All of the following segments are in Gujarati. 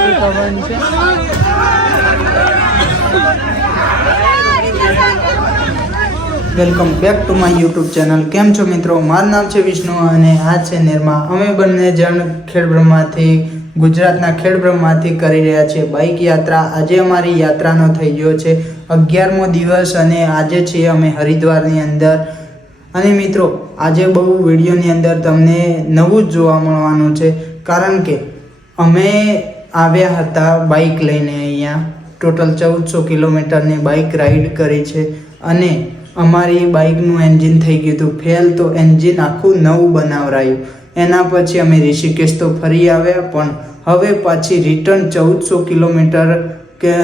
આપણે કરવાની છે. Welcome back to my YouTube channel. કેમ છો મિત્રો? મારું નામ છે વિષ્ણુ અને આ છે નિર્મા. અમે બંને જણ ખેડબ્રહ્માથી, ગુજરાતના ખેડબ્રહ્માથી કરી રહ્યા છીએ બાઇક યાત્રા. આજે અમારી યાત્રાનો થઈ ગયો છે 11મો દિવસ અને આજે છીએ અમે હરિદ્વારની અંદર. અને મિત્રો આજે બહુ વિડીયોની અંદર તમને નવું જ જોવા મળવાનું છે, કારણ કે અમે આવ્યા હતા બાઇક લઈને અહીંયા. ટોટલ 1400 કિલોમીટરની બાઇક રાઈડ કરી છે અને અમારી બાઇકનું એન્જિન થઈ ગયું હતું ફેલ, તો એન્જિન આખું નવું બનાવરાયું. એના પછી અમે ઋષિકેશ તો ફરી આવ્યા, પણ હવે પાછી રિટર્ન 1400 કિલોમીટર કે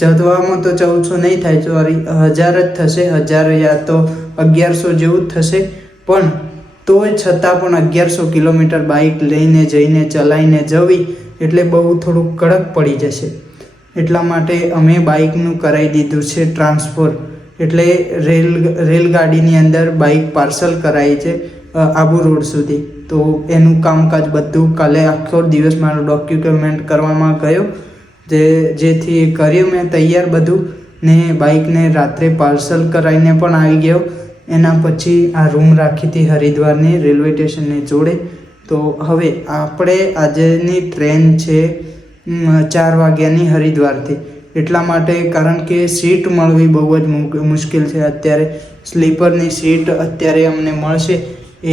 જવામાં તો 1400 નહીં થાય, સોરી 1000 જ થશે, 1000 યા તો 1100 જેવું જ થશે. પણ તોય છતાં પણ 1100 કિલોમીટર બાઇક લઈને જઈને ચલાવીને જવી એટલે બહુ થોડુંક કડક પડી જશે. એટલા માટે અમે બાઇકનું કરાવી દીધું છે ટ્રાન્સફર, એટલે રેલગાડીની અંદર બાઇક પાર્સલ કરાવી છે આબુ રોડ સુધી. તો એનું કામકાજ બધું કાલે આખો દિવસ મારો ડોક્યુમેન્ટ કરવામાં ગયો, જેથી કર્યું મેં તૈયાર બધું ને બાઇકને રાત્રે પાર્સલ કરાવીને પણ આવી ગયો. એના પછી આ રૂમ રાખી હતી હરિદ્વારની રેલવે સ્ટેશનની જોડે. તો હવે આપણે આજની ટ્રેન છે 4 વાગ્યાની હરિદ્વારથી. એટલા માટે, કારણ કે સીટ મળવી બહુ જ મુશ્કેલ છે અત્યારે. સ્લીપરની સીટ અત્યારે અમને મળશે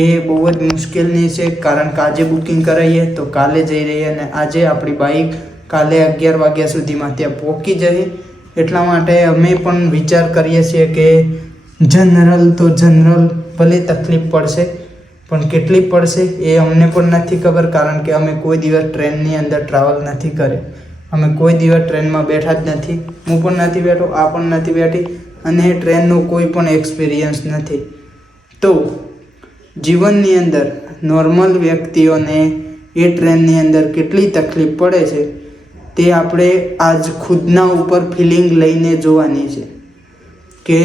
એ બહુ જ મુશ્કેલની છે, કારણ કે આજે બુકિંગ કરાવીએ તો કાલે જઈ રહીએ અને આજે આપણી બાઇક કાલે 11 વાગ્યા સુધીમાં ત્યાં પહોંચી જઈએ. એટલા માટે અમે પણ વિચાર કરીએ છીએ કે જનરલ તો જનરલ ભલે તકલીફ પડશે, પણ કેટલી પડશે એ અમને પણ નથી ખબર, કારણ કે અમે કોઈ દિવસ ટ્રેનની અંદર ટ્રાવેલ નથી કરે. અમે કોઈ દિવસ ટ્રેનમાં બેઠા જ નથી. હું પણ નથી બેઠો, આ પણ નથી બેઠી, અને ટ્રેનનો કોઈ પણ એક્સપિરિયન્સ નથી. તો જીવનની અંદર નોર્મલ વ્યક્તિઓને એ ટ્રેનની અંદર કેટલી તકલીફ પડે છે તે આપણે આજ ખુદના ઉપર ફિલિંગ લઈને જોવાની છે. કે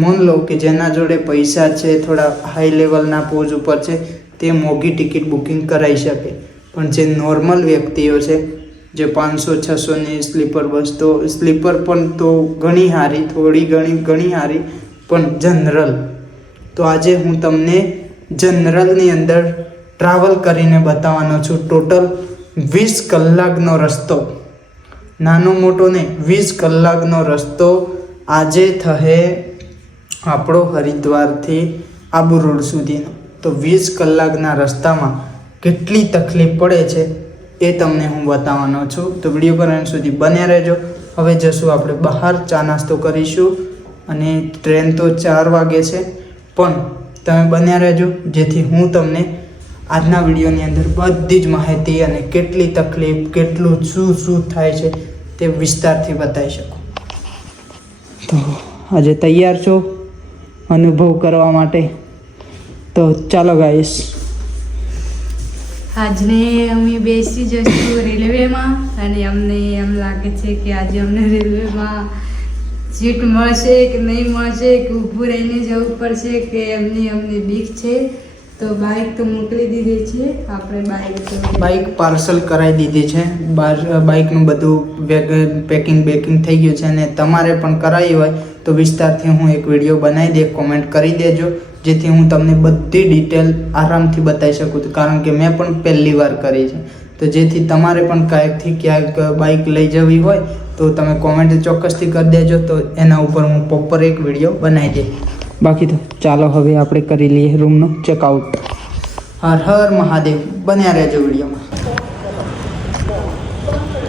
માન લો કે જેના જોડે પૈસા છે, થોડા હાઈ લેવલના પોઝ ઉપર છે, તે મોંઘી ટિકિટ બુકિંગ કરાવી શકે, પણ જે નોર્મલ વ્યક્તિઓ છે જે 500-600ની સ્લીપર બસ, તો સ્લીપર પણ તો ઘણી સારી, થોડી ઘણી સારી, પણ જનરલ. તો આજે હું તમને જનરલની અંદર ટ્રાવેલ કરીને બતાવવાનો છું. ટોટલ 20 કલાકનો રસ્તો, નાનો મોટો નહીં, 20 કલાકનો રસ્તો આજે થશે આપણો હરિદ્વારથી આબુ રોડ સુધીનો. તો 20 કલાકના રસ્તામાં કેટલી તકલીફ પડે છે એ તમને હું બતાવવાનો છું. તો વિડીયો પર અંત સુધી બન્યા રહેજો. હવે જશું આપણે બહાર, ચા નાસ્તો કરીશું અને ટ્રેન તો 4 વાગે છે, પણ તમે બન્યા રહેજો જેથી હું તમને આજના વિડીયોની અંદર બધી જ માહિતી અને કેટલી તકલીફ, કેટલું શું થાય છે તે વિસ્તારથી બતાવી શકું. તો આજે તૈયાર છો અનુભવ કરવા માટે? તો ચાલો ગાઈસ. આજને અમે બેસી જશું રેલવેમાં અને અમને એમ લાગે છે કે આજે અમને રેલવેમાં સીટ મળશે કે નહીં મળશે, કે ઊભું રહીને જવું પડશે કે અમને બીક છે. તો બાઇક તો મોકલી દીધી છે આપણે. બાઇક પાર્સલ કરાવી દીધી છે. બાઇકનું બધું પેકિંગ થઈ ગયું છે, અને તમારે પણ કરાવી હોય તો વિસ્તારથી હું એક વિડીયો બનાવી દે, કોમેન્ટ કરી દેજો, જેથી હું તમને બધી ડિટેલ આરામથી બતાવી શકું, કારણ કે મેં પણ પહેલી વાર કરી છે. તો જેથી તમારે પણ ક્યાંક બાઇક લઈ જવી હોય તો તમે કોમેન્ટ ચોક્કસથી કરી દેજો, તો એના ઉપર હું પ્રોપર એક વિડીયો બનાવી દે. બાકી તો ચાલો હવે આપણે કરી લઈએ રૂમનો ચેકઆઉટ. હર હર મહાદેવ, બન્યા રહેજો વિડીયોમાં.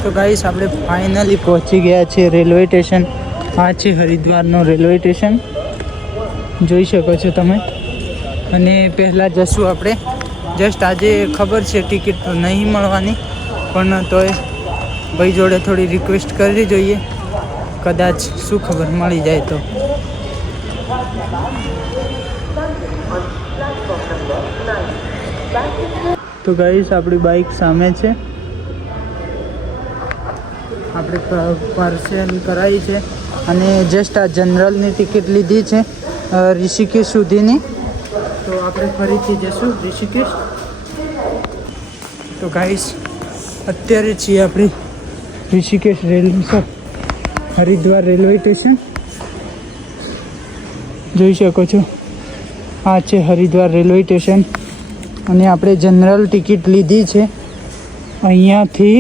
તો ગાઈસ આપણે ફાઇનલી પહોંચી ગયા છીએ રેલવે સ્ટેશન. આ છે હરિદ્વારનો રેલવે સ્ટેશન, જોઈ શકો છો તમે. અને પહેલાં જશું આપણે, જસ્ટ આજે ખબર છે ટિકિટ તો નહીં મળવાની, પણ તોય ભાઈ જોડે થોડી રિક્વેસ્ટ કરવી જોઈએ, કદાચ શું ખબર મળી જાય તો. તો ગાઈસ આપણી બાઇક સામે છે, આપણે પાર્સલ કરાવી છે અને જસ્ટ આ જનરલની ટિકિટ લીધી છે ઋષિકેશ સુધીની. તો આપણે ફરીથી જશું ઋષિકેશ. તો ગાઈસ અત્યારે છીએ આપણે ઋષિકેશ હરિદ્વાર રેલવે સ્ટેશન. જોઈ શકો છો આ છે હરિદ્વાર રેલવે સ્ટેશન અને આપણે જનરલ ટિકિટ લીધી છે. અહીંયાથી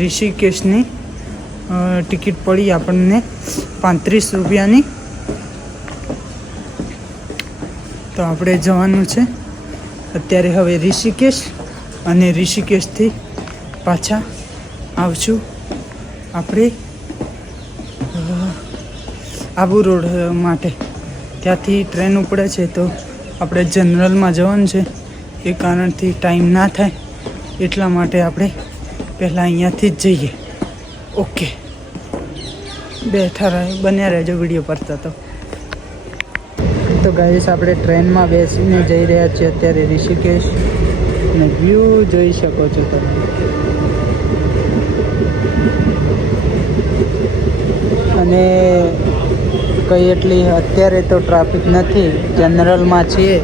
ઋષિકેશની ટિકિટ પડી આપણને 35 રૂપિયાની. તો આપણે જવાનું છે અત્યારે હવે ઋષિકેશ અને ઋષિકેશથી પાછા આવશું આપણે આબુ રોડ માટે. ત્યાંથી ટ્રેન ઉપડે છે તો આપણે જનરલમાં જવાનું છે. એ કારણથી ટાઈમ ના થાય એટલા માટે આપણે પહેલાં અહીંયાથી જ જઈએ. ઓકે, બન્યા રહેજો વિડીયો પડતા. તો ગાઈસ આપણે ટ્રેનમાં બેસીને જઈ રહ્યા છીએ અત્યારે ઋષિકેશ અને વ્યૂ જોઈ શકો છો તમે. અને કંઈ એટલી અત્યારે તો ટ્રાફિક નથી, જનરલમાં છીએ.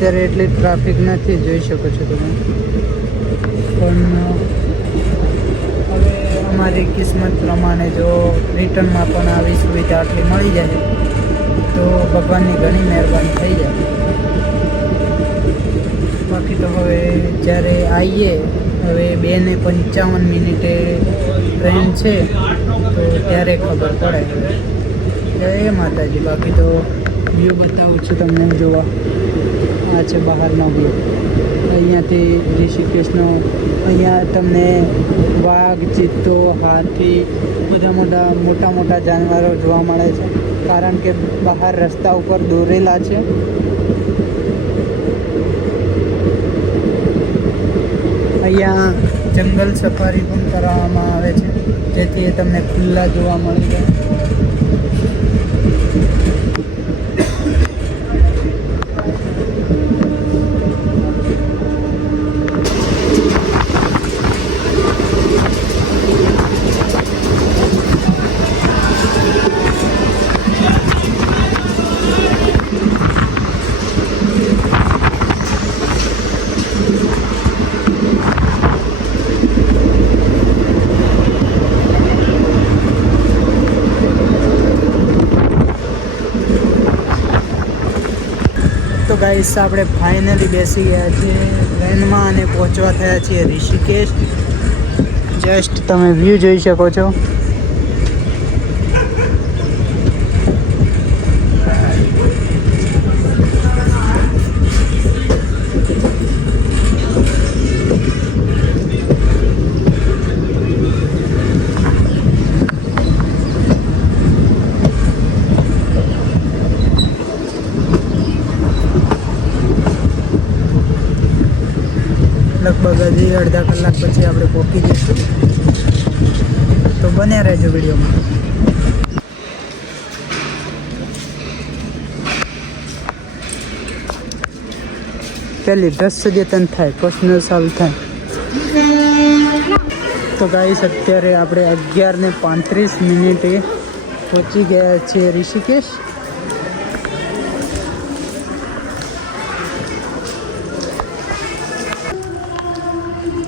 અત્યારે એટલી ટ્રાફિક નથી, જોઈ શકો છો તમે. પણ હવે અમારી કિસ્મત પ્રમાણે જો રિટર્નમાં પણ આવી સુવિધા આટલી મળી જાય તો ભગવાનની ઘણી મહેરબાની થઈ જાય. બાકી તો હવે જ્યારે આવીએ હવે 2:55 ટ્રેન છે તો ત્યારે ખબર પડે. જય માતાજી. બાકી તો વ્યૂ બતાવું છું તમને જોવા. આ છે બહારનો વ્યૂ. અહીંયાથી ઋષિકેશનો અહીંયા તમને વાઘ, ચિત્તો, હાથી બધા મોટા જાનવરો જોવા મળે છે. કારણ કે બહાર રસ્તા ઉપર દોરેલા છે. અહીંયા જંગલ સફારી પણ કરવામાં આવે છે જેથી એ તમને ખુલ્લા જોવા મળી જાય. તો ગાઈસ આપણે ફાઇનલી બેસી ગયા છીએ ટ્રેનમાં અને પહોંચવા થયા છીએ ઋષિકેશ. જસ્ટ તમે વ્યૂ જોઈ શકો છો. લગભગ હજી અડધા કલાક પછી આપણે પહોંચી જઈશું. તો બન્યા રહેજો વિડીયોમાં. પહેલી ડ્રેસ સજેતન થાય પ્રશ્ન સારું થાય. તો ગાઈસ અત્યારે આપણે 11:35 પહોંચી ગયા છીએ ઋષિકેશ.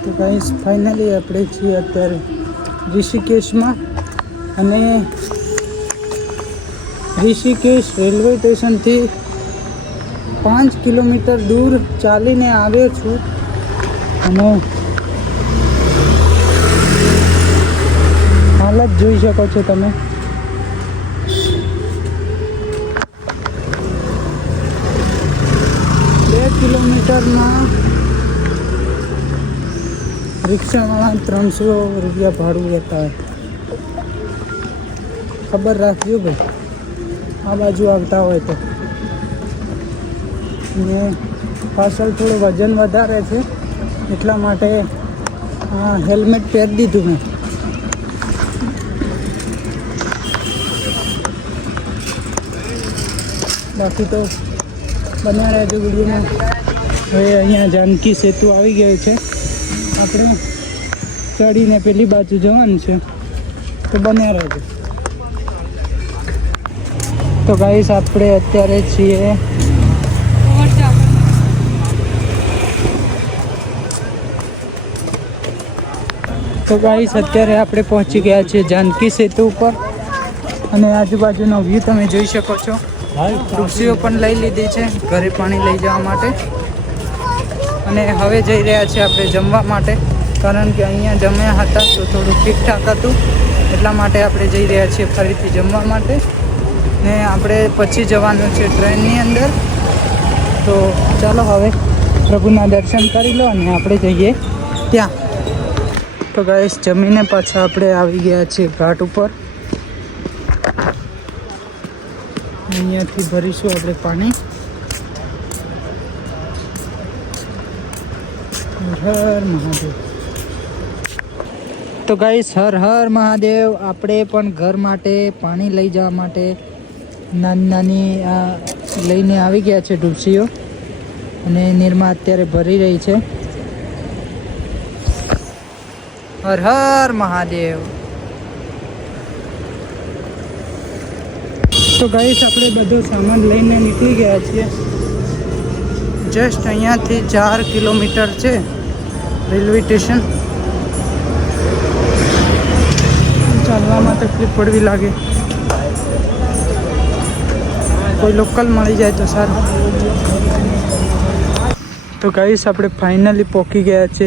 તો ગાઈસ ફાઇનલી આપણે છીએ અત્યારે ઋષિકેશમાં અને ઋષિકેશ રેલવે સ્ટેશનથી 5 કિલોમીટર દૂર ચાલીને આવ્યો છું અને હાલત જોઈ શકો છો તમે. કિલોમીટરમાં રિક્ષામાં 300 રૂપિયા ભાડું લેતા હોય. ખબર રાખજો ભાઈ, આ બાજુ આવતા હોય તો. ને પાછળ થોડું વજન વધારે છે એટલા માટે હેલ્મેટ પહેરી દીધું મેં. બાકી તો બન્યા રહેજો વિડીયોમાં. હવે અહીંયા જાનકી સેતુ આવી ગયો છે, આપણે ચડીને પેલી બાજુ જવાનું છે, તો બન્યા રહેજો. તો ગાઈસ આપણે અત્યારે છીએ આપણે પહોંચી ગયા છીએ જાનકી સેતુ ઉપર અને આજુબાજુનો વ્યૂ તમે જોઈ શકો છો. ખુરશીઓ પણ લઈ લીધી છે ઘરે પાણી લઈ જવા માટે અને હવે જઈ રહ્યા છીએ આપણે જમવા માટે, કારણ કે અહીંયા જમ્યા હતા તો થોડું ઠીકઠાક હતું એટલા માટે આપણે જઈ રહ્યા છીએ ફરીથી જમવા માટે. ને આપણે પછી જવાનું છે ટ્રેનની અંદર. તો ચાલો હવે પ્રભુના દર્શન કરી લો અને આપણે જઈએ ત્યાં. તો ગાઈસ જમીને પાછા આપણે આવી ગયા છીએ ઘાટ ઉપર. અહીંયાથી ભરીશું આપણે પાણી. હર મહાદેવ. તો ગાઈસ હર હર મહાદેવ. આપણે પણ ઘર માટે પાણી લઈ જવા માટે નાની નાની લઈને આવી ગયા છે ડૂબસીઓ અને નિર્મા અત્યારે ભરી રહી છે. હર હર મહાદેવ. તો ગાઈસ આપણે બધો સામાન લઈને નીકળી ગયા છીએ. જસ્ટ અહીંયાથી 4 કિલોમીટર છે રેલવે સ્ટેશન. ચાલવામાં તકલીફ પડવી લાગે, કોઈ લોકલ મળી જાય તો સારું. તો ગાઈસ આપણે ફાઇનલી પહોંચી ગયા છે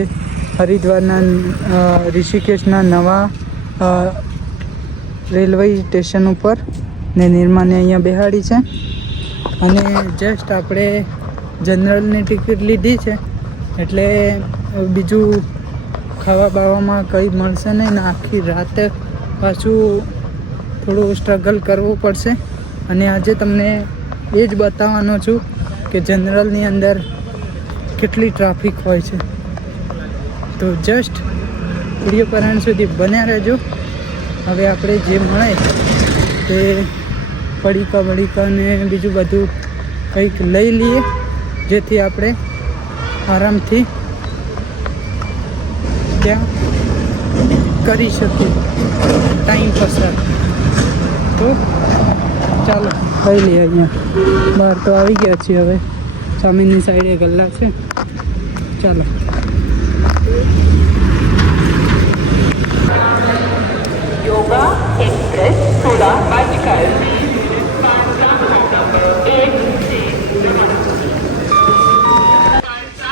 હરિદ્વારના ઋષિકેશના નવા રેલવે સ્ટેશન ઉપર ને નિર્માને અહીંયા બેહાડી છે અને જસ્ટ આપણે જનરલની ટિકિટ લીધી છે એટલે બીજું ખાવા બાવામાં કંઈ મળશે નહીં ને આખી રાત પાછું થોડું સ્ટ્રગલ કરવું પડશે. અને આજે તમને એ જ બતાવવાનો છું કે જનરલની અંદર કેટલી ટ્રાફિક હોય છે. તો જસ્ટ વિડીયો પર અંત સુધી બન્યા રહેજો. હવે આપણે જે મળે તે પડીકા ને બીજું બધું કંઈક લઈ લઈએ જેથી આપણે આરામથી ત્યાં કરી શકીએ ટાઈમ પસાર. તો ચાલો લઈ લઈએ. અહીંયા બહાર તો આવી ગયા છીએ. હવે સામેની સાઈડે ગલ્લા છે. ચાલો. योगा एक्सप्रेस थोड़ा बचकर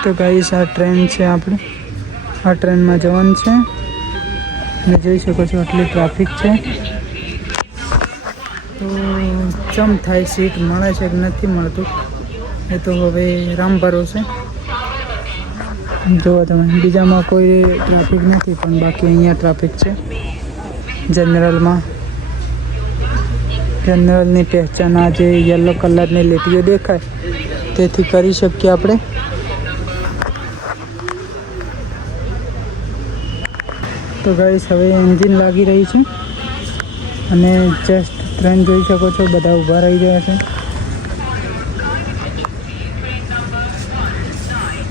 તો ગાઈસ આ ટ્રેન છે, આપણે આ ટ્રેનમાં જવાનું છે અને જોઈ શકો છો આટલી ટ્રાફિક છે. તો ચમ થાય સીટ મળે છે કે નથી મળતું એ તો હવે રામ ભરોસે. જુઓ તમે બીજામાં કોઈ ટ્રાફિક નથી પણ બાકી અહીંયા ટ્રાફિક છે. જનરલની પહેચાન આ જે યલો કલરની લીટીઓ દેખાય તેથી કરી શકીએ આપણે. તો ગાઈસ હવે એન્જિન લાગી રહી છે અને જસ્ટ ટ્રેન જોઈ શકો છો, બધા ઊભા રહી ગયા છે.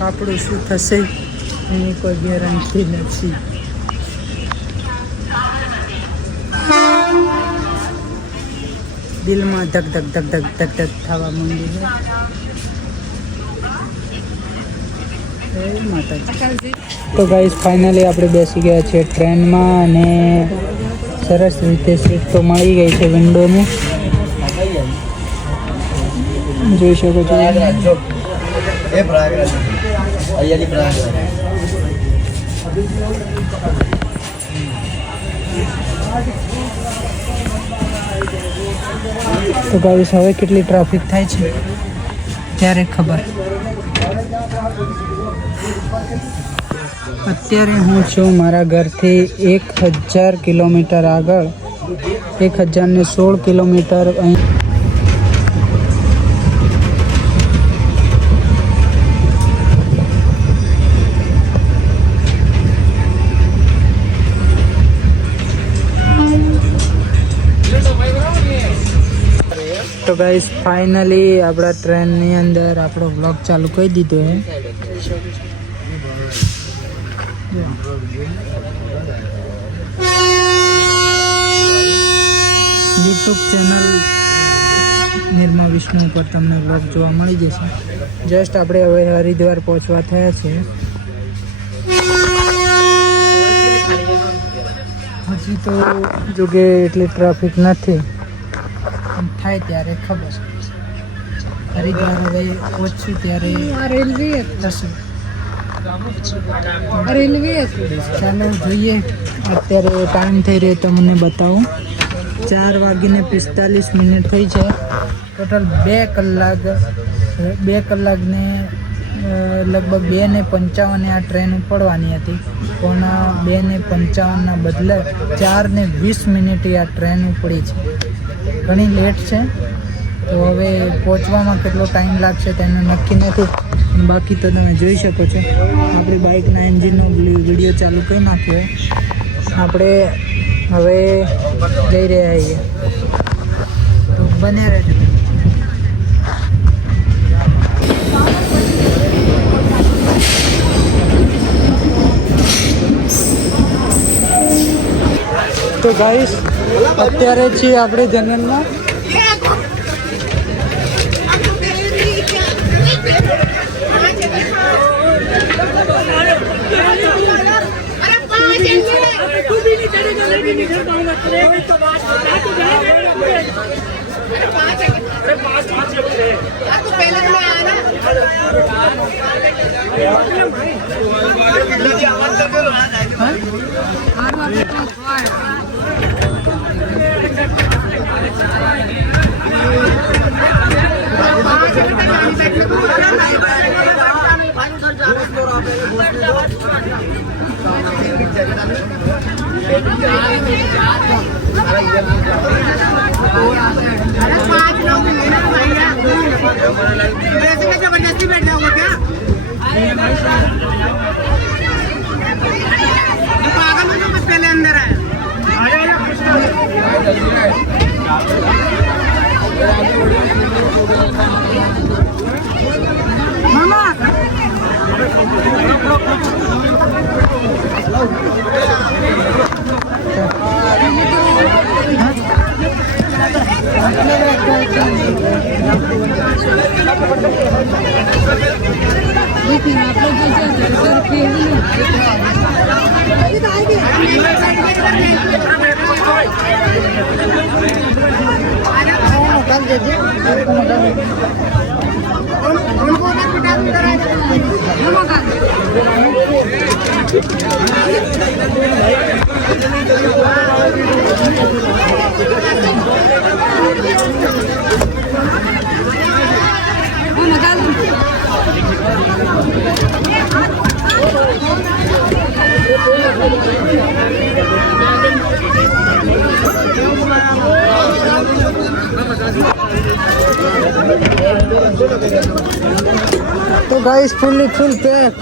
આપણું શું થશે એની કોઈ ગેરંટી નથી. દિલમાં ધક ધક ધક ધક ધક ધક થવા માંડી છે. માતાજી. તો ગાઈસ ફાઇનલી આપણે બેસી ગયા છીએ ટ્રેનમાં અને સરસ રીતે સીટ તો મળી ગઈ છે વિન્ડોની. જોઈ શકો છો. તો ગાઈસ હવે કેટલી ટ્રાફિક થાય છે ત્યારે ખબર. અત્યારે હું છું મારા ઘરથી 1000 કિલોમીટર આગળ, 1016 કિલોમીટર અહીં તો ગાઈસ ફાઇનલી આપણા ટ્રેનની અંદર આપણો બ્લોગ ચાલુ કરી દીધો છે. યુટ્યુબ ચેનલ નિર્મા વિષ્ણુ પર તમને બ્લોગ જોવા મળી જશે. જસ્ટ આપણે હવે હરિદ્વાર પહોંચવા થયા છે. હજી તો જોકે એટલી ટ્રાફિક નથી, થાય ત્યારે ખબર. હરિદ્વાર હવે પહોંચશું ત્યારે રેલવે થશે. રેલવે ચાલો જોઈએ. અત્યારે ટાઈમ થઈ રહ્યો તમને બતાવું. 4:45 થઈ છે. ટોટલ 2 કલાકને લગભગ 2:55 આ ટ્રેન ઉપડવાની હતી, પણ 2:55 બદલે 4:20 આ ટ્રેન ઉપડી છે. ઘણી લેટ છે. તો હવે પહોંચવામાં કેટલો ટાઈમ લાગશે તેનું નક્કી નથી. બાકી તો તમે જોઈ શકો છો આપણી બાઇકના એન્જિનનો વિડીયો ચાલુ કરી નાખ્યો. આપણે હવે જઈ રહ્યા છીએ, તો બને રહેજો. તો ગાઈસ અત્યારે છીએ આપણે જંગલમાં. जबरदस्ती बैठ जाओगे क्या? पागल हो जो बस पहले अंदर आया. मामा लेकिन आप लोग सर तो गाइस फुल पैक.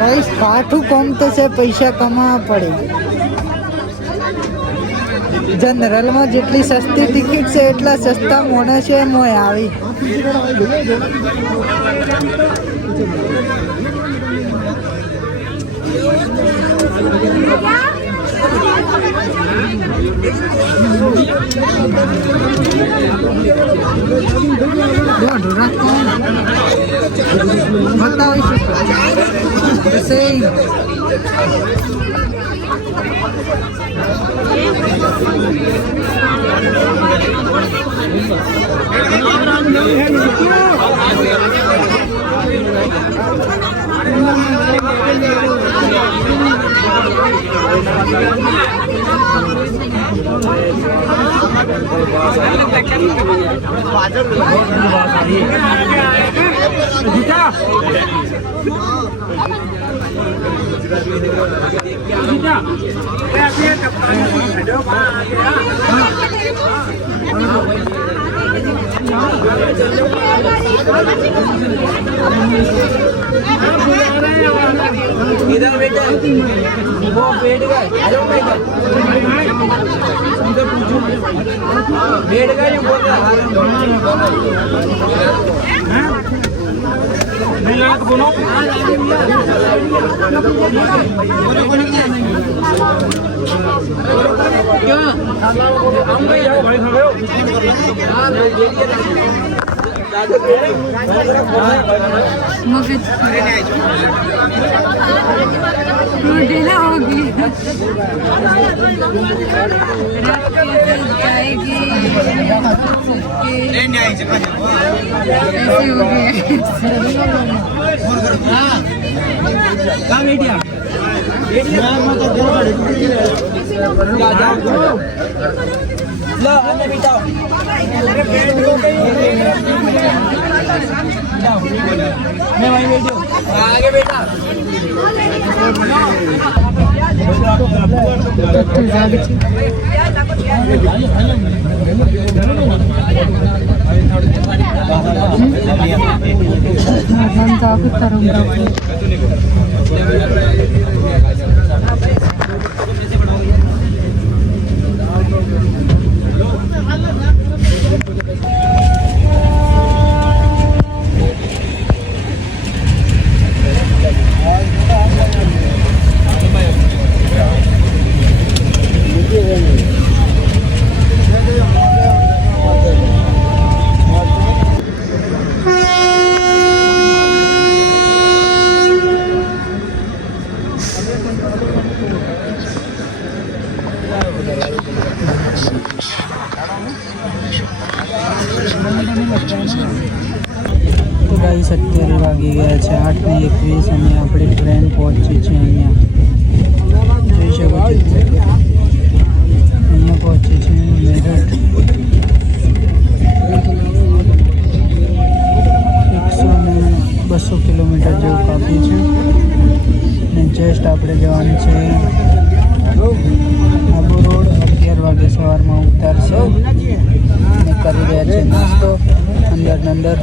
ભાઈ કાઠું કોમતો છે, પૈસા કમાવા પડે. જનરલમાં જેટલી સસ્તી ટિકિટ છે એટલા સસ્તા મોને છે મોય આવી. इधर बेटा वो बैठ गए हेलो बेटा बैठ गए जो बोल रहा है मैं लड़का बोलो क्या हम गए जाओ भाई मगज ढीला होगी रात के जाएगी ऐसे हो गया लो अन्य बिठाओ मैं वहीं बैठी हूँ आगे बेटा તો ગાઈસ અત્યારે વાગી ગયા છે 8:21 અને આપણે ટ્રેન પહોંચી છે અહીંયા જોઈ શકો છો અહીંયા પહોંચી છે મેરઠ 100 કિલોમીટર જેવું કાપ્યું છે અને જસ્ટ આપણે જવાનું છે આબુ રોડ 11 વાગે સવારમાં ઉતારશે અને કરી રહ્યા છે નાસ્તો અંદર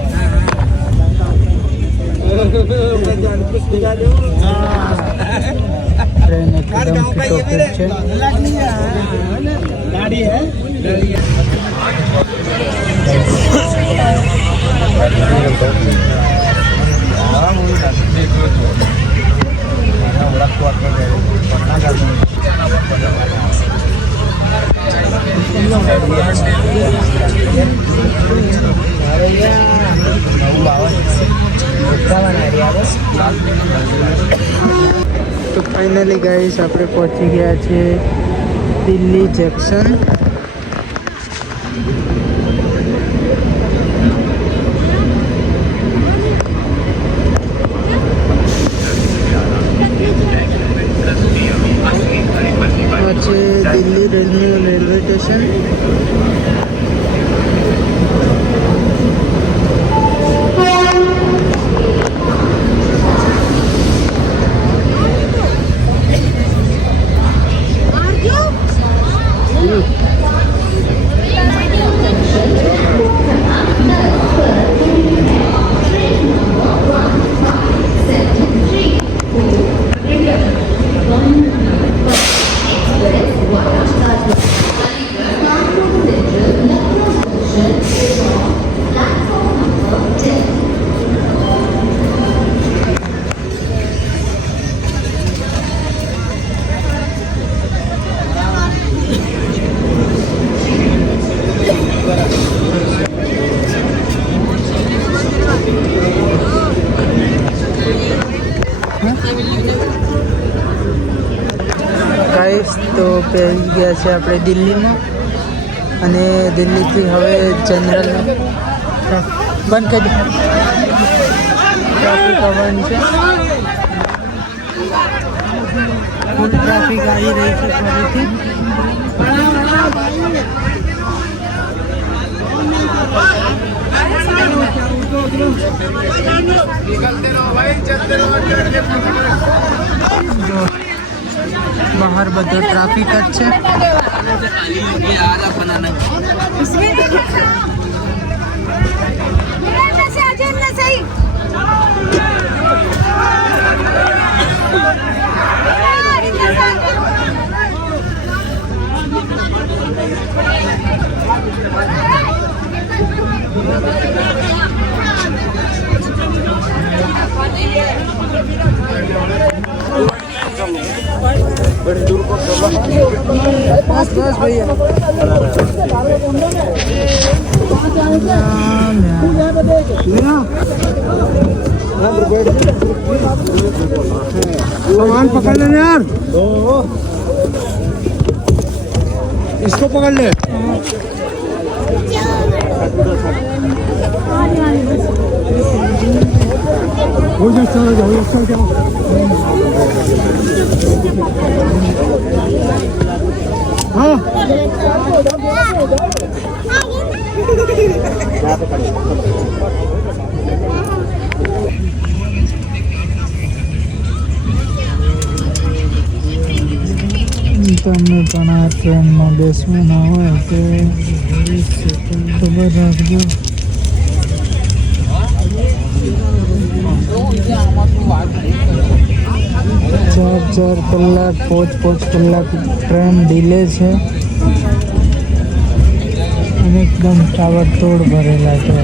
ટ્રેન એકદમ ફિટોફિટ છે गाड़ी है તો ફાઇનલી ગાઈસ આપણે પહોંચી ગયા છે Delhi junction Delhi railway station guys તો પહોંચી ગયા છે આપણે દિલ્હીમાં અને દિલ્હીથી હવે જનરલ બંધ કરી ટ્રાફિક બંધ છે ફૂલ ટ્રાફિક આવી રહી છે ફરીથી જો બહાર બધો ટ્રાફિક જ છે बस बस भैया सामान पकड़ लेना यार इसको पकड़ ले हो जाओ हाँ તમને પણ આ ટ્રેનમાં બેસવું ના હોય તો ખબર રાખજો ચાર કલાક પાંચ કલાક ટ્રેન ડિલે છે અને એકદમ તાબડતોડ ભરેલા છે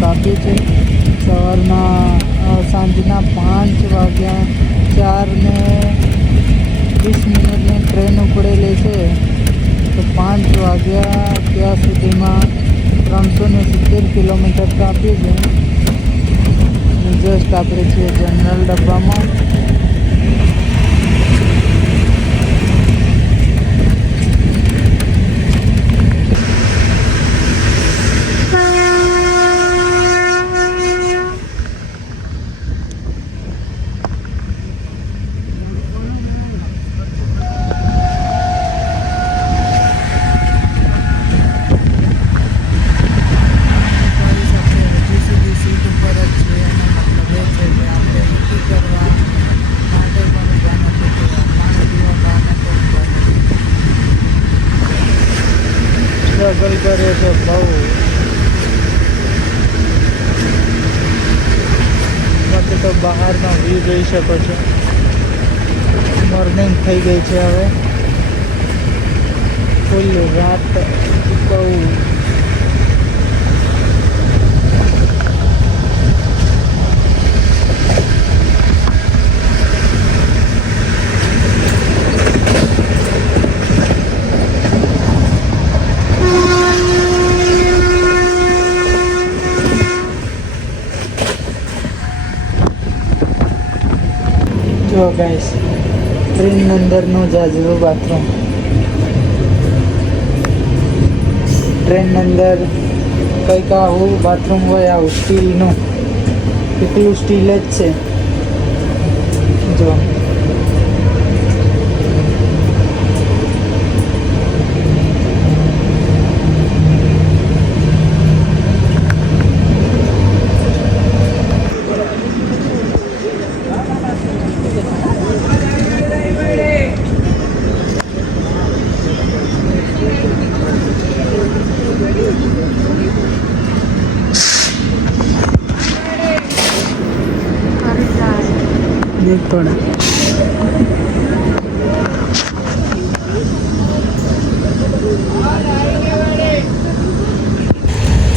કાપી છે સવારના સાંજના 5 વાગ્યા 4:20 ટ્રેન ઉપડેલી છે તો 5 વાગ્યા ત્યાં સુધીમાં 370 કિલોમીટર કાપી છે જસ્ટ આપણે છીએ જનરલ ડબ્બામાં સ્ટ્રગલ કરે છે બહુ બાકી તો બહારનો વ્યૂ જોઈ શકો છો મોર્નિંગ થઈ ગઈ છે હવે ફૂલ રાત બહુ જો ગાઈસ ટ્રેન અંદરનું જાજરું બાથરૂમ ટ્રેન અંદર કંઈક આવું બાથરૂમ હોય આવું સ્ટીલનું એકલું સ્ટીલ જ છે જો. देख थोड़ा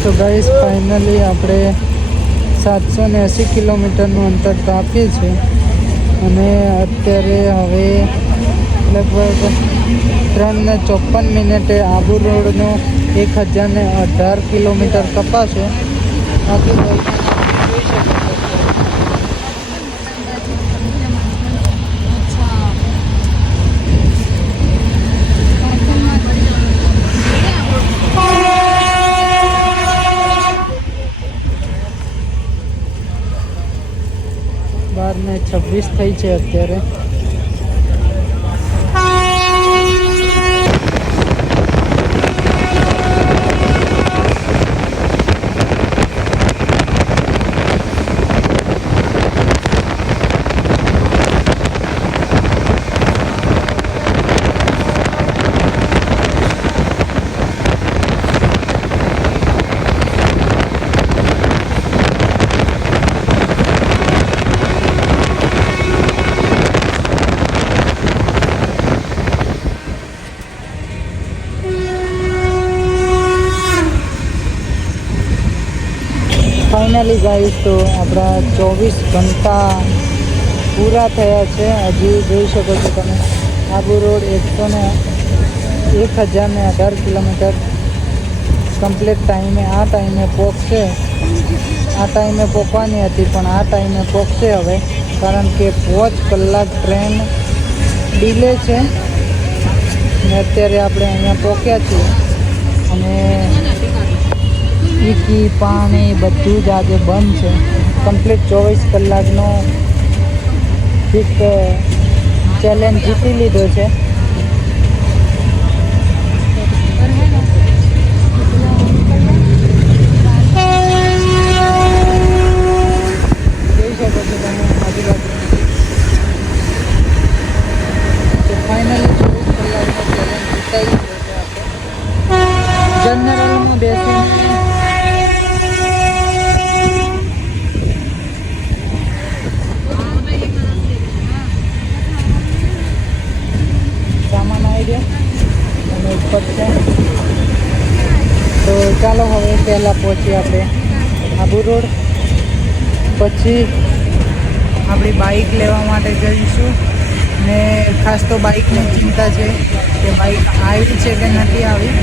તો ગાઈસ ફાઇનલી આપણે 780 કિલોમીટરનું અંતર કાપીએ છીએ અને અત્યારે હવે લગભગ 3:54 મિનિટે આબુ રોડનો 1018 કિલોમીટર કપાશે. બાકી જોઈ શકો છો 12:26 થઈ છે અત્યારે. ફાઇનલી ગાઈસ તો આપણા 24 ઘંટા પૂરા થયા છે. હજી જોઈ શકો છો તમે આબુ રોડ 1018 કિલોમીટર કમ્પ્લીટ ટાઈમે આ ટાઈમે પહોંચશે. આ ટાઈમે પહોંચવાની હતી પણ આ ટાઈમે પહોંચશે હવે, કારણ કે 5 કલાક ટ્રેન ડીલે છે ને અત્યારે આપણે અહીંયા પહોંચ્યા છીએ. અને ઈકી પાણી બધું જ આજે બંધ છે. કમ્પ્લીટ 24 કલાકનો એક ચેલેન્જ જીતી લીધો છે. જોઈ શકો છો તમે આજુબાજુ. તો ફાઇનલી 24 કલાકનો ચેલેન્જ જીતાઈ લીધો છે આપણે. જનરલમાં બેસીને અને ઉપર છે. તો ચાલો હવે પહેલાં પહોંચીએ આપણે આબુ રોડ, પછી આપણી બાઇક લેવા માટે જઈશું. ને ખાસ તો બાઇકની ચિંતા છે કે બાઇક આવી છે કે નથી આવી.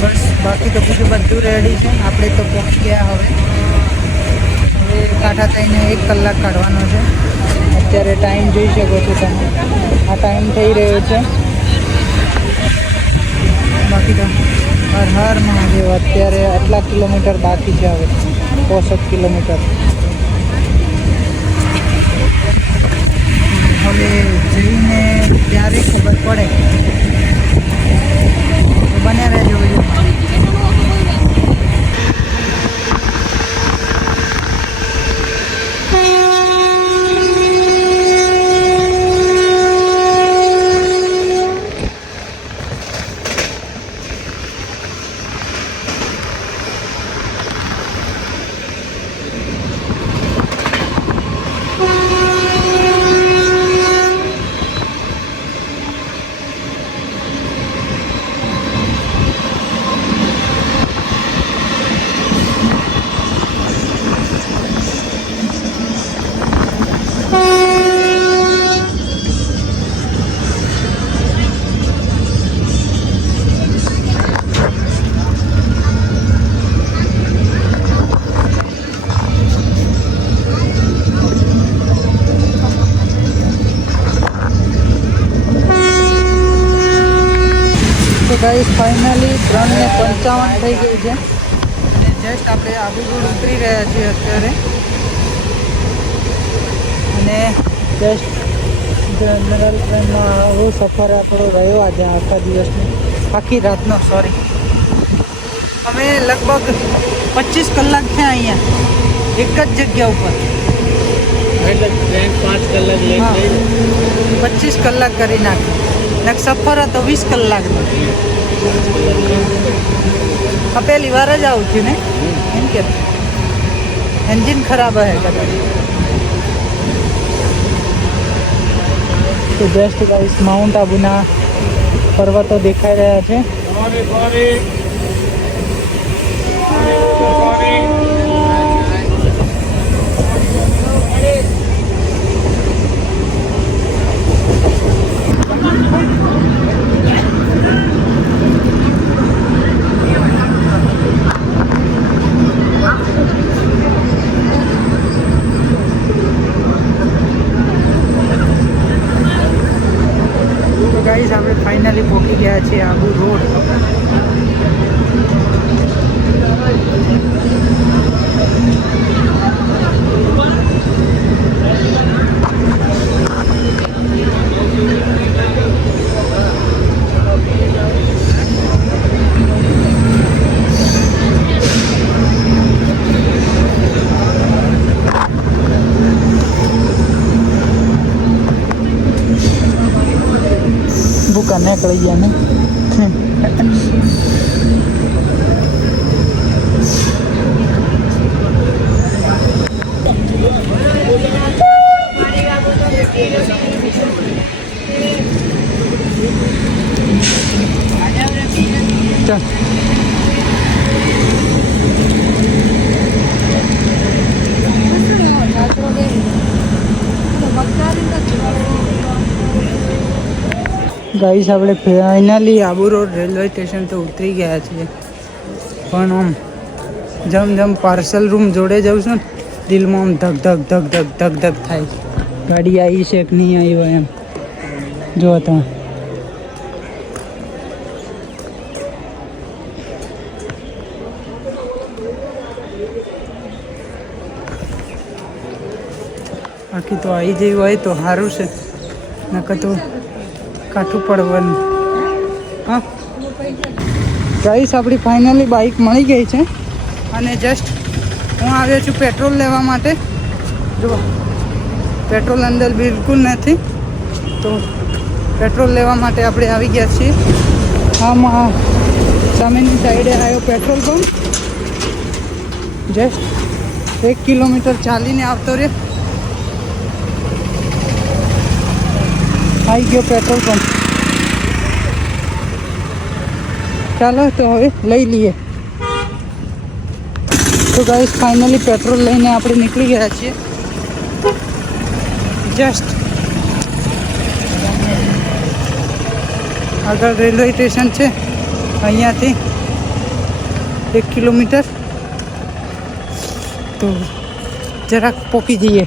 બસ બાકી તો બીજું બધું રેડી છે. આપણે તો પહોંચી ગયા. હવે કાંઠા થઈને 1 કલાક કાઢવાનો છે. અત્યારે ટાઈમ જોઈ શકો છો તમે, આ ટાઈમ થઈ રહ્યો છે. બાકી તો હર હર મહાદેવ. અત્યારે આટલા કિલોમીટર બાકી છે, હવે 65 કિલોમીટર. હવે જઈને ત્યારે ખબર પડે. બને રહેજો વિડીયોમાં. ગાઈસ ફાઇનલી 3:55 થઈ ગઈ છે અને જસ્ટ આપણે આબુ રોડ ઉતરી રહ્યા છીએ અત્યારે. જસ્ટ જનરલ ટ્રેનમાં આવો સફર આપણો રહ્યો આજે આખા દિવસનો, આખી રાતનો સોરી. અમે લગભગ 25 કલાક થયા અહીંયા એક જ જગ્યા ઉપર. એટલે ટ્રેન 5 કલાક લેટ હા. થઈ. 25 કલાક કરી નાખી ને સફર હતો 20 કલાકનો. આ પહેલી વાર જ આવું છું ને એમ કે એન્જિન ખરાબ હે કદાચ. તો જસ્ટ ગાઈસ માઉન્ટ આબુના પર્વતો દેખાઈ રહ્યા છે. ગાઈસ આપણે ફાઇનલી પહોંચી ગયા છીએ આબુ રોડ. ભૂકા નીકળી ગયા ને. ચાલ ગાઈસ આપણે finally Abu road railway station તો ઉતરી ગયા છીએ, પણ આમ જેમ પાર્સલ રૂમ જોડે જાઉં છું ને દિલમાં આમ ધક ધક ધક ધક ધક ધક થાય. ગાડી આવી છે કે નહીં આવી હોય એમ જો તમે. બાકી તો આવી જઈ હોય તો સારું છે, નકર તો કાઠું પડવાનું. હા ગાઈસ આપણી ફાઇનલી બાઇક મળી ગઈ છે અને જસ્ટ હું આવ્યો છું પેટ્રોલ લેવા માટે. જુઓ પેટ્રોલ અંદર બિલકુલ નથી, તો પેટ્રોલ લેવા માટે આપણે આવી ગયા છીએ. આમાં સામેની સાઈડે આવ્યો પેટ્રોલ પંપ. જસ્ટ 1 કિલોમીટર ચાલીને આવતો રહ્યો, આવી ગયો પેટ્રોલ પંપ. ચાલો તો હવે લઈ લઈએ. તો ગાઈસ ફાઇનલી પેટ્રોલ લઈને આપણે નીકળી ગયા છીએ. જસ્ટ આગળ રેલવે સ્ટેશન છે, અહીંયાથી 1 કિલોમીટર, તો જરાક પહોંચી જઈએ.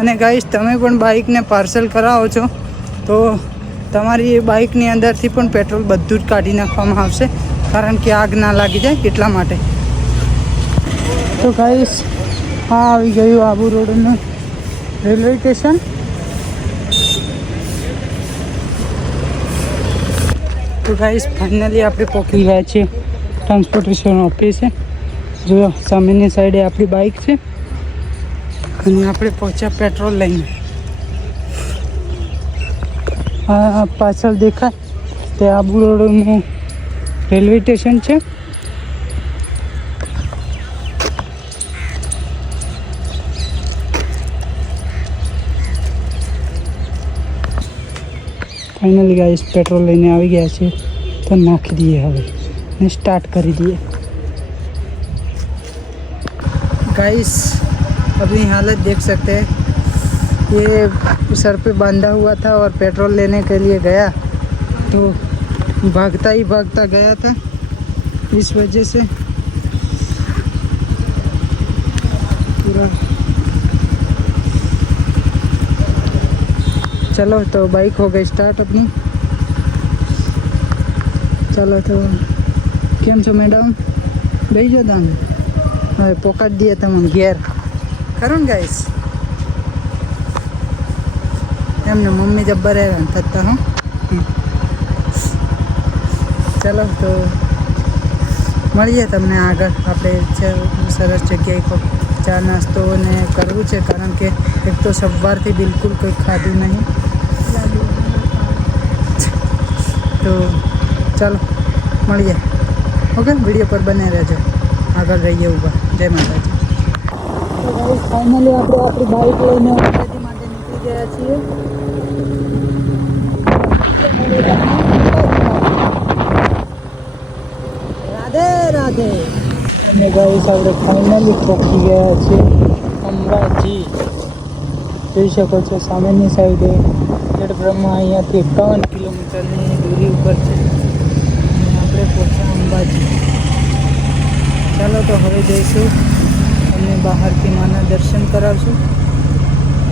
અને ગાઈસ તમે પણ બાઇકને પાર્સલ કરાવો છો તો તમારી એ બાઇકની અંદરથી પણ પેટ્રોલ બધું જ કાઢી નાખવામાં આવશે, કારણ કે આગ ના લાગી જાય એટલા માટે. તો ગાઈસ આ આવી ગયું આબુ રોડનું રેલવે સ્ટેશન. તો ગાઈસ ફાઇનલી આપણે પહોંચી ગયા છીએ ટ્રાન્સપોર્ટેશન ઓફિસે. જો સામેની સાઈડે આપણી બાઇક છે અને આપણે પહોંચ્યા પેટ્રોલ લઈને. આ પાછળ દેખાય તે આબુ રોડનું રેલવે સ્ટેશન છે. ફાઇનલી ગાઈસ પેટ્રોલ લઈને આવી ગયા છે, તો નાખી દઈએ હવે ને સ્ટાર્ટ કરી दिए. गाइस अपनी हालत देख सकते हैं, ये सर पे बांधा हुआ था और पेट्रोल लेने के लिए गया तो भागता ही भागता गया था, इस वजह से पूरा. चलो तो बाइक हो गई स्टार्ट अपनी. चलो तो કેમ છો મેડમ? લઈ જો તમે હવે પોકાટ દઈએ તમને ઘેર. ખરું ને ગાઈસ? એમને મમ્મી જબ્બર હેરાન થતા હો. ચલો તો મળીએ તમને આગળ. આપણે સરસ જગ્યાએ ચા નાસ્તો ને કરવું છે, કારણ કે એક તો સવારથી બિલકુલ કંઈ ખાધું નહીં. તો ચાલો મળીએ. ઓકે, વિડીયો પર બને રહેજો, આગળ રહીએ ઊભા. જય માતાજી. ફાઇનલી આપણે આપણી બાઇક લઈને અંબાજી માટે નીકળી ગયા છીએ. રાધે રાધે. અને ગાઈસ આપણે ફાઇનલી પહોંચી ગયા છીએ અંબાજી. જોઈ શકો છો સામેની સાઈડે ખેડબ્રહ્મા અહીંયાથી 51 કિલોમીટરની દૂરી ઉપર છે. અને આપણે પહોંચ્યા અંબાજી. ચાલો તો હવે જઈશું, તમને બહારથી માના દર્શન કરાવશું,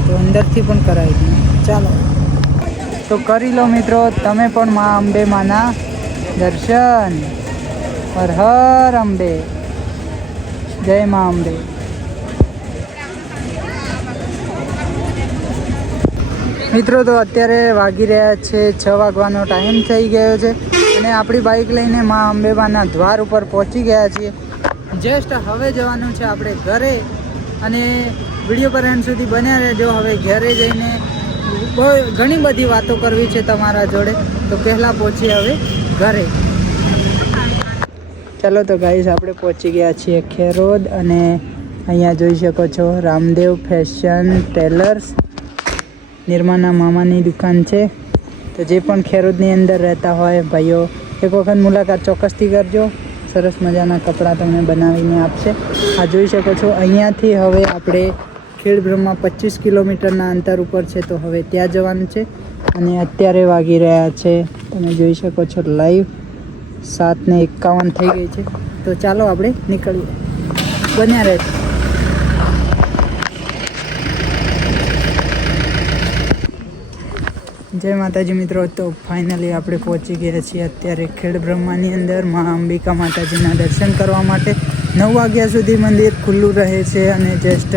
તો અંદરથી પણ કરાવી દઈએ. ચાલો તો કરી લો મિત્રો તમે પણ મા અંબે માના દર્શન. હર હર અંબે, જય મા અંબે. મિત્રો તો અત્યારે વાગી રહ્યા છે 6 વાગવાનો ટાઈમ થઈ ગયો છે અને આપણી બાઇક લઈને મા અંબેમાના દ્વાર ઉપર પહોંચી ગયા છીએ. જસ્ટ હવે જવાનું છે આપણે ઘરે, અને વિડીયો પર એન્ડ સુધી બન્યા રહેજો. હવે ઘરે જઈને ઘણી બધી વાતો કરવી છે તમારા જોડે, તો પહેલાં પહોંચીએ હવે ઘરે. ચાલો તો ગાઈસ આપણે પહોંચી ગયા છીએ ખેરોદ, અને અહીંયા જોઈ શકો છો રામદેવ ફેશન ટેલર્સ, નિર્માના મામાની દુકાન છે. તો જે પણ ખેરોદની અંદર રહેતા હોય ભાઈઓ, એક વખત મુલાકાત ચોક્કસથી કરજો. સરસ મજાના કપડાં તમને બનાવીને આપશે. આ જોઈ શકો છો અહીંયાથી હવે આપણે ખેડબ્રહ્મા 25 કિલોમીટરના અંતર ઉપર છે, તો હવે ત્યાં જવાનું છે. અને અત્યારે વાગી રહ્યા છે, તમે જોઈ શકો છો લાઈવ 7:51 થઈ ગઈ છે. તો ચાલો આપણે નીકળીએ, બન્યા રહે. જય માતાજી મિત્રો. તો ફાઇનલી આપણે પહોંચી ગયા છીએ અત્યારે ખેડબ્રહ્માની અંદર મા અંબિકા માતાજીના દર્શન કરવા માટે. 9 વાગ્યા સુધી મંદિર ખુલ્લું રહે છે, અને જસ્ટ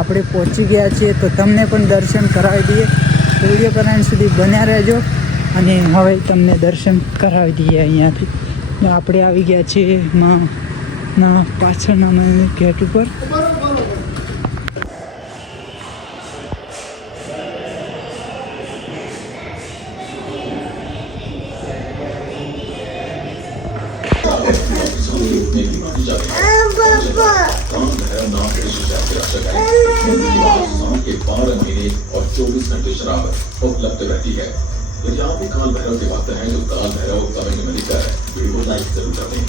આપણે પહોંચી ગયા છીએ, તો તમને પણ દર્શન કરાવી દઈએ. તો વિડીયો પર સુધી બન્યા રહેજો, અને હવે તમને દર્શન કરાવી દઈએ. અહીંયાથી આપણે આવી ગયા છીએ માના પાછળના ગેટ ઉપર. के 12 महीने और 24 घंटे शराब उपलब्ध रहती है। यदि आप भी काल भैरव के भक्त हैं तो काल भैरव कमेंट में लिखकर वीडियो लाइक जरूर कर दें।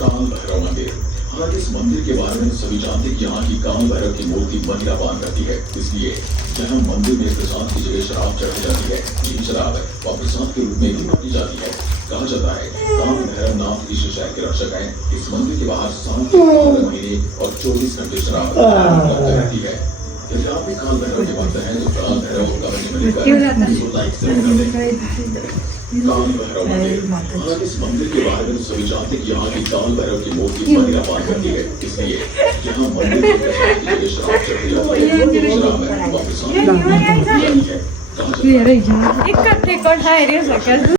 काल भैरव मंदिर, हालांकि इस मंदिर के बारे में सभी जानते हैं कि यहाँ की काल भैरव की मूर्ति महिला पान करती है, इसलिए यहाँ मंदिर में प्रसाद की जगह शराब चढ़ाई जाती है। यही शराब और प्रसाद के रूप में भी बांटी जाती है। कहा जाता है काल भैरव नाथ इस शहर के रक्षक हैं। इस मंदिर के बाहर साल के 12 महीने और 24 घंटे शराब उपलब्ध रहती है। यदि आप भी काल भैरव के भक्त हैं तो काल भैरव को कमेंट में लिखकर वीडियो लाइक जरूर कर दें। काल भैरव मंदिर, हालांकि इस मंदिर के बारे में सभी जानते हैं कि यहाँ की काल भैरव की मूर्ति महिला पान करती है, इसलिए यहाँ मंदिर में प्रसाद की जगह शराब चढ़ाई जाती है। शराब है और प्रसाद की जगह है। कहा जाता है